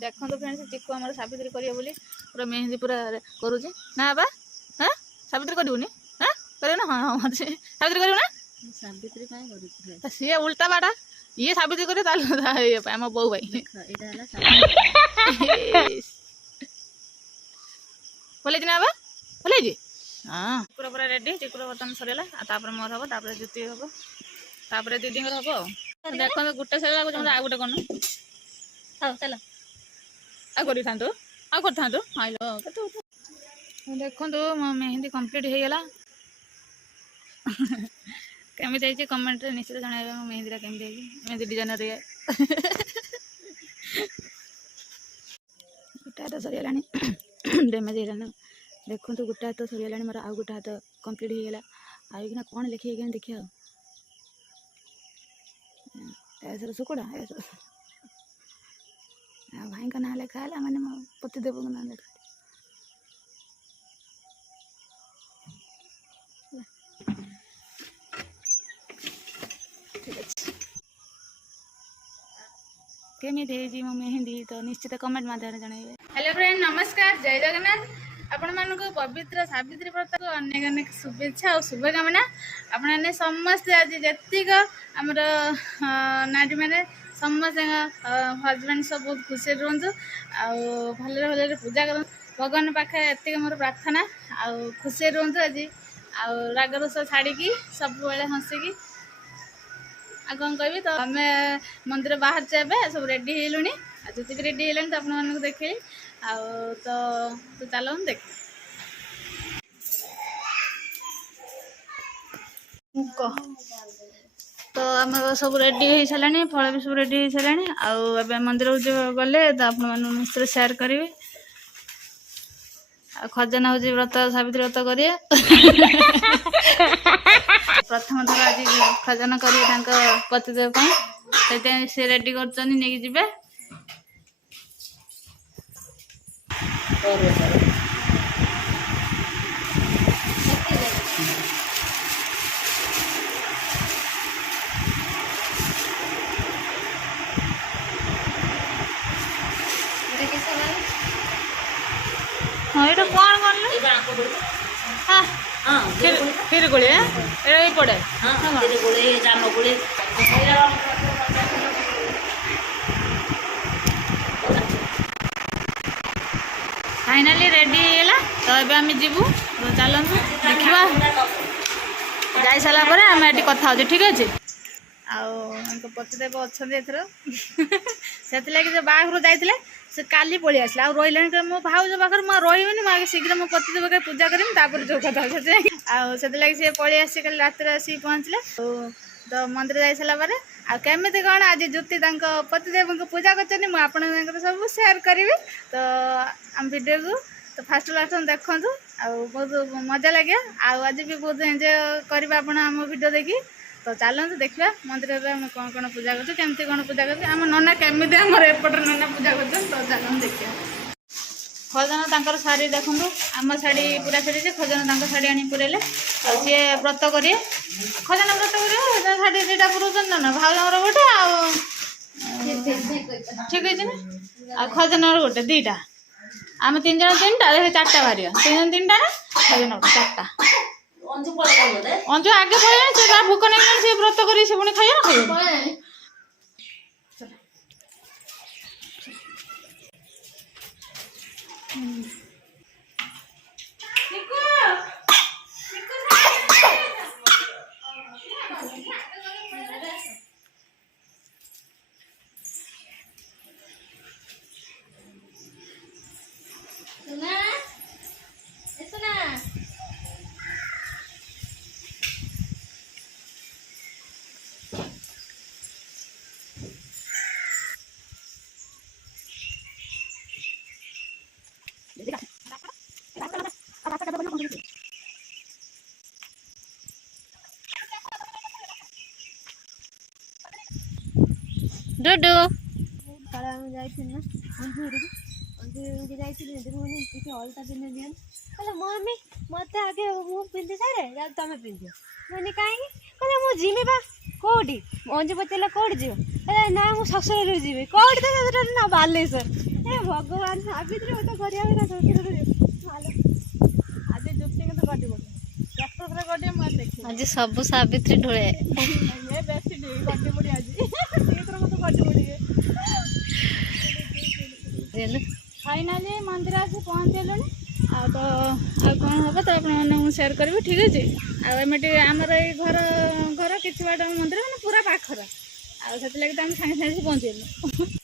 देखो तो फ्रेंड्स चिक्कू आम सावित्री करियो बोली पूरा मेहंदी पूरा करुचे ना बा हाँ सावित्री करूनी हाँ कर ना हाँ हाँ सावित्री करू ना सावित्री सी उल्टा बाटा ये सावित्री करे आम बो भाई भले ना बा भले हाँ चिक्कुर पूरा रेडी चिक्कुर बर्तमान सरला मोर हम ज्योति हम दीदी हम देखो गोटे सर आउ गोटे कौन हाँ चल आ कर देखो मो मेहंदी कंप्लीट हो गला केमी कमेंट निश्चित जन मेहंदी केमी मेहंदी डिजाइन गोटे हाथ सरीगला डैमेज है देखो गोटे हाथ सरीगला मोर आउ गोटे हाथ कंप्लीट हो गला आईना कौन लिखे देखिए ऐसा सुकुड़ा भाई का ना लिखा है मैंने पतिदेव का ना लिखा ठीक है केमी मो मेहंदी तो निश्चित कमेंट माध्यम जनइबे। हेलो फ्रेंड नमस्कार जय जगन्नाथ आपण मानक पवित्र सावित्री व्रत को अनेक अनेक शुभेच्छा और शुभकामना आपने समस्ते आज जेतिक आमर नारी मैंने समस्त हजबैंड सब बहुत खुशी रुहतु भले भले पूजा कर भगवान पाखे एति मोर प्रार्थना आउ खुशी रुहतु आज राग रोष छाड़ी सब बेले हसिकी आ कौन कह तो आम मंदिर बाहर एवं सब रेडी हेलुणी ज्योति भी रेडी हेलानी तो आप देखी तो चलो देख तो आम सब रेडी हो सारे फल भी सब रेडी हो सारे आबे मंदिर गले तो आप शेयर करेंगे खजाना हूँ व्रत सावित्री व्रत करिए प्रथम थर आज खजाना करेंगे पतिदेव से रेडी कर हाँ ये कौन कौन हाँ फिर गोली ये पड़े फाइनाली रेडी है तो ये आम जीवु तो चलतु देखा जा सारापर आम ये कथा ठीक अच्छे पतिदेव अच्छा से जो बाहर जाते से काली पलि आसला आ रही मो भाज पाखे मुझे रही मुझे शीघ्र मो पतिदेव के पूजा करमी तापर जो कथा से पलि आसी कल रात आसी पहुँचले तो मंदिर जा सारापर आमी कौन आज ज्योति पतिदेव को पूजा कर सब शेयर करी तो आम वीडियो को तो फास्ट लास्ट देखु बहुत मजा लगे आज भी बहुत एंजॉय करेंगे आम वीडियो देखी तो चलते देखा मंदिर में कौन कौन पूजा करमती कौन पूजा कर नना केमी एपटर नना पूजा कर तो चलते देखा खजाना शाढ़ी देखूँ आम शाढ़ी पूरा शाढ़ी से खजाना शाढ़ी आनी पुरेले सी व्रत करेंगे खजाना व्रत करेंगे शाढ़ी दुटा पुराउन ना भाउजर गोटे ठीक है ना खजाना गोटे दीटा आम तीन जन तीन चार्टा बाहर तीन जन तीन ना खजाना चार्टा अंजु आगे पड़े से भूक नहीं से व्रत कर पुणी खाइए ना खाइए डुडू अलता पिंधे दिहन मम्मी मत आगे मु पिंधि सारे तुम पिंध मैंने कहीं मुझे जीमी बा कौटी अंजु पचारे कौटी जीव ना मु ससुर जी कौटी ना बालेश्वर ए भगवान सावित्री मत करिया बिना मालो आज जुक्ति के तो गड्डी पड़ी ट्रैक्टर रे गड्डी मैं देखी आज सब सावित्री ढोळे ये बेस्ट डी गड्डी पड़ी आज तीतर मत गड्डी पड़ी रेल फाइनाली मंदिर आसी पहुँचलुनी आ तो आ कौन हम तो आपने सेयार करी ठीक अच्छे आमटे आमर ये घर घर कि बाट मंदिर मैंने पूरा पाखर आगे तो आम सागे सागे पहुँचलु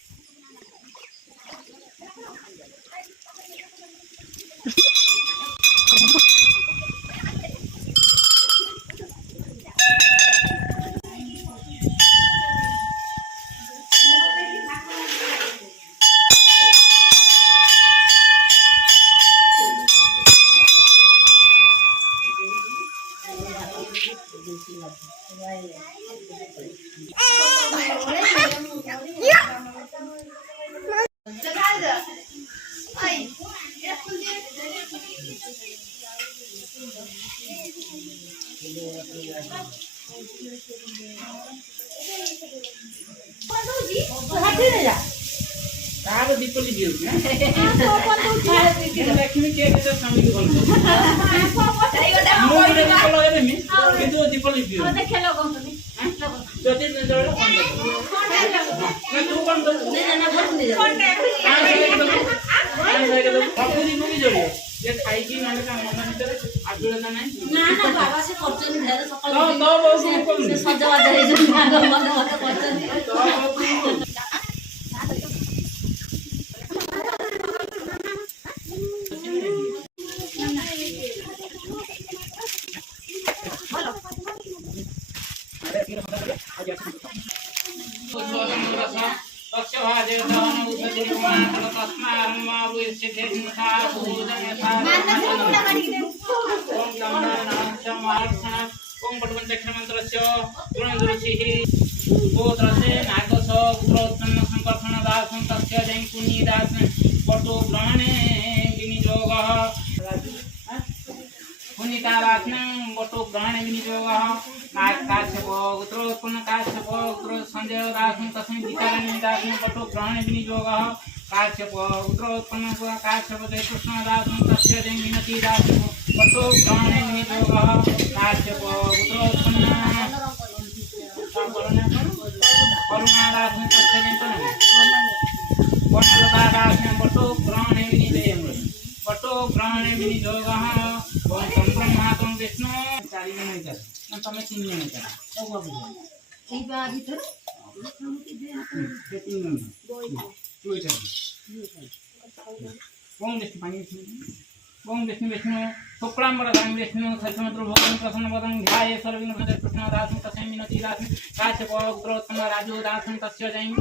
तार दीपली दियो लक्ष्मी के स्वामी को बोल मो रे को लगे मी किंतु दीपली दियो देखे लोगों को जति न जळे कोन तू कोन ना बोल नहीं जा बापूजी को भी जोड़िए ये खाई की माने का मन भीतर आजुला नहीं ना बाबा से करचन ढेर सकाळ तो बाबू से सजवाज हे जो मन मत करचन बटो ग्रहण विनियोग काश्यप उत्तरोत्पन्न काश्यप उत्तर संजय दास तस्मै विचारण दास बटो ग्रहण विनियोग काश्यप उत्तरोत्पन्न काश्यप जय कृष्ण दास तस्य जय विनती दास बटो ग्रहण विनियोग काश्यप उत्तरोत्पन्न करुणा दास तस्य जय वर्णलता दास बटो ग्रहण विनियोग बटो ग्रहण विनियोग ओम ब्रह्मा तम विष्णु चारि जन कर तमे तीन जन कर तो बाबू ए बा भीतर तीन जन तू इधर ओम विष्णु पानी ओम विष्णु विष्णु शुक्लांबरधरं विष्णु सत्यमत्र भगवान प्रसन्न वदन ध्याये सर्वविघ्न भंजन कृष्ण दासं तस्मै मिनति दासं काश्यप उत्तरोत्तम राजो दासं तस्य जयं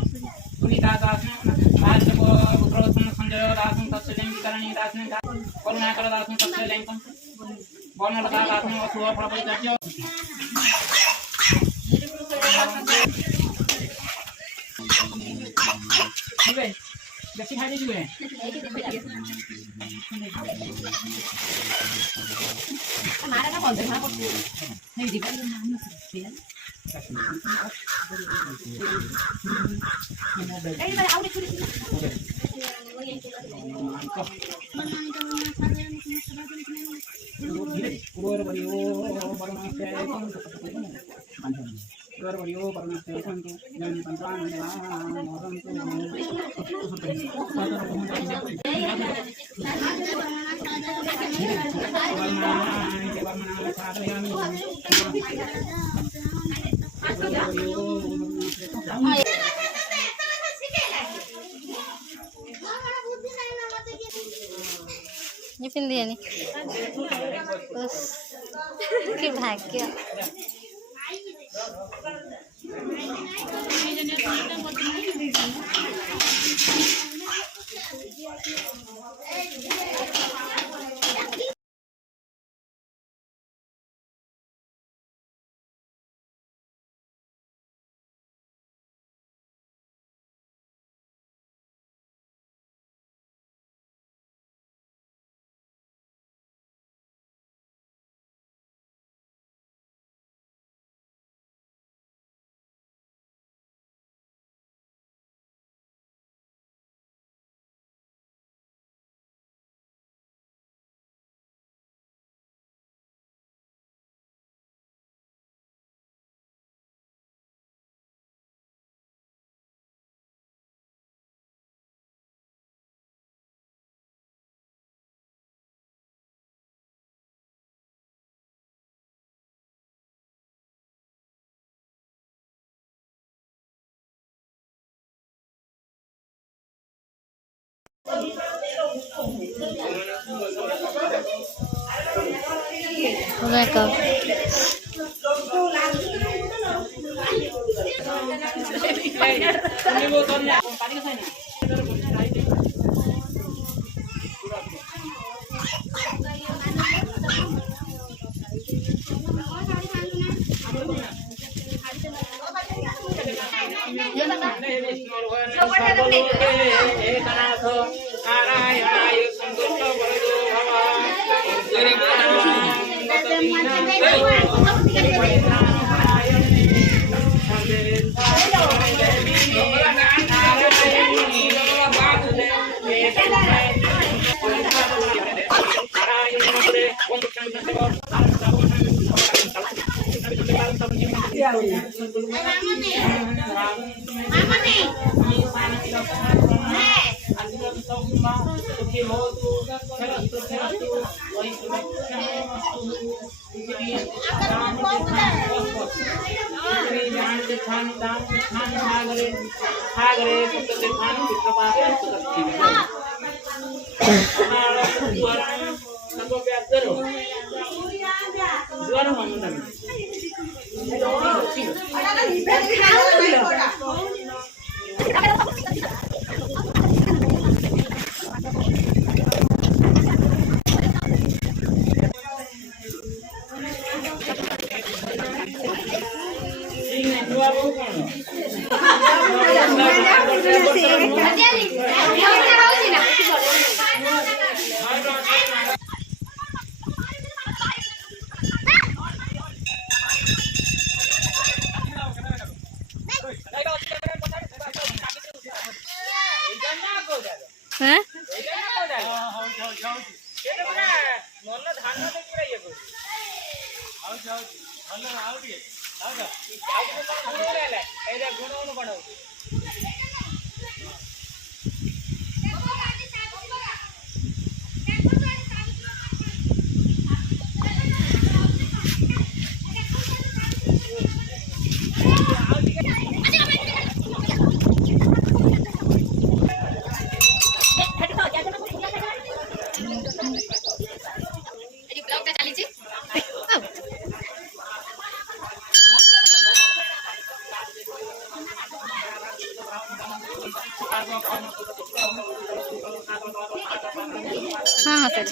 सुनीता दासं काश्यप उत्तरोत्तम संजय दासं तस्य जयं वितरणी दासं करुणाकर दासं तस्य जयं वर्णलता दासं अशुभ फलपरित्याज्य ठीक है देखी खाई दीजिए हमारा ना बोल दे हां नहीं दी नाम से ए भाई आउट छोड़ी ये पिंदी नहीं कि भाग्य एकनाथ नारायणाय संतुष्ट वरदो हाँ सर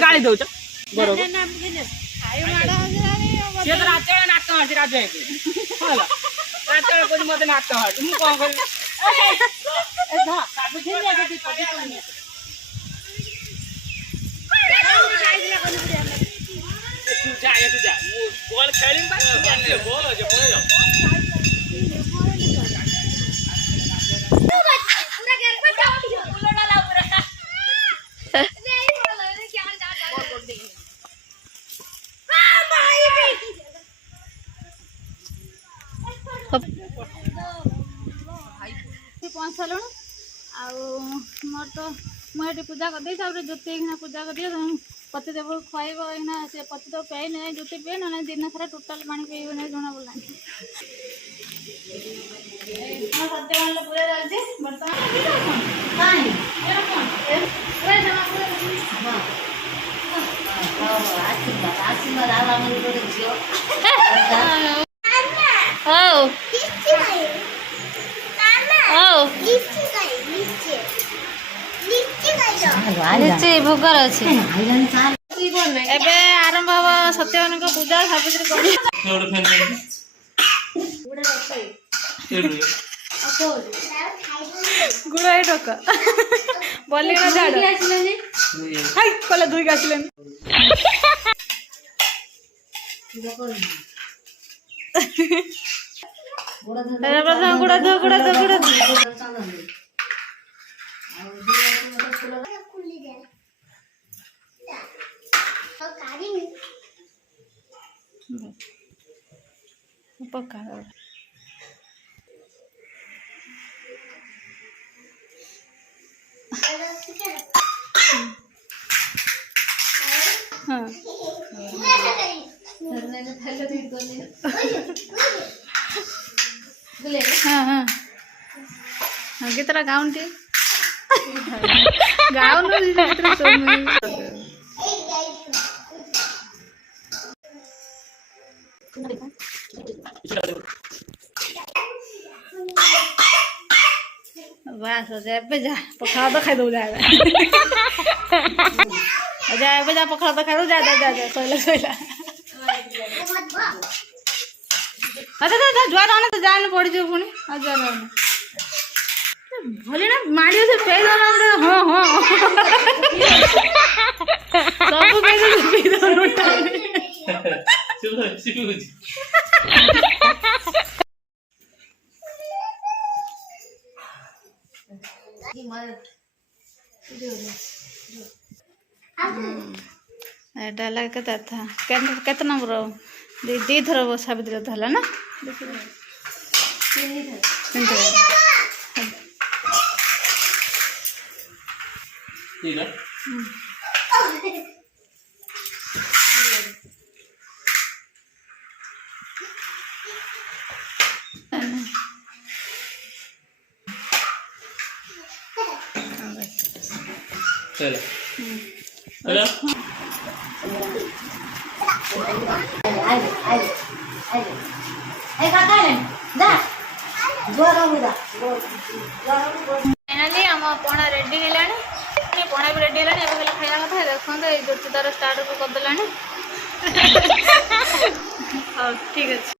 गाड़ी दौच बरोबर से तो रात नाटक मारती रात रात मत नाटक मार मुझे कौन कर बॉल खेली बॉल पहुँच सारूँ मोर तो मुझे पूजा कर दी जुती पूजा कर दी पतिदेव खुआब से पतिदेव पे ना जुती पे ना दिन सारा टोटाल पानी पीब ना जुणा बोला भोगर अच्छे आरंभ ସତ୍ୟବାନଙ୍କ ପୂଜା ସାବିତ୍ରୀ କରି ଗୋଟେ ଫ୍ୟାନ୍ ଚାଲିଛି ଏଇଠି ଗୁଡ଼ାଏ ଟୋକା ବଲିଗଣା ଝାଡ଼ ଆସିଲେନି ହାଇ କଲେ ଧୋଇକି ଆସିଲେନି ଗୁଡ଼ା ଧୋ ପକା ହଁ हाँ हाँ हाँ गीतरा गाउन टी गाउन गीतरा बस हो जाए पे जा पखाड़ा तो खाई दो जाएगा जा पे जा पखाड़ा तो खाई दो जा जा जा जा सोइला सोइला अच्छा अच्छा जुआ रहने तो जाने पड़ी जो पुणी आ जुआ रहने भले ना मारियो से पे दो ना हाँ हाँ सब पे दो पे दो रोटा चलो शुरू हो जी एटा लगे केता था केतना नंबर दी थर सावित्री था ना तीन थर चलो चलो फाइनाली आम पणा रेडी है पणा भी रेडी है खाया कथा देखो ये ज्योति तार स्टार्ट करदेला ठीक अच्छे।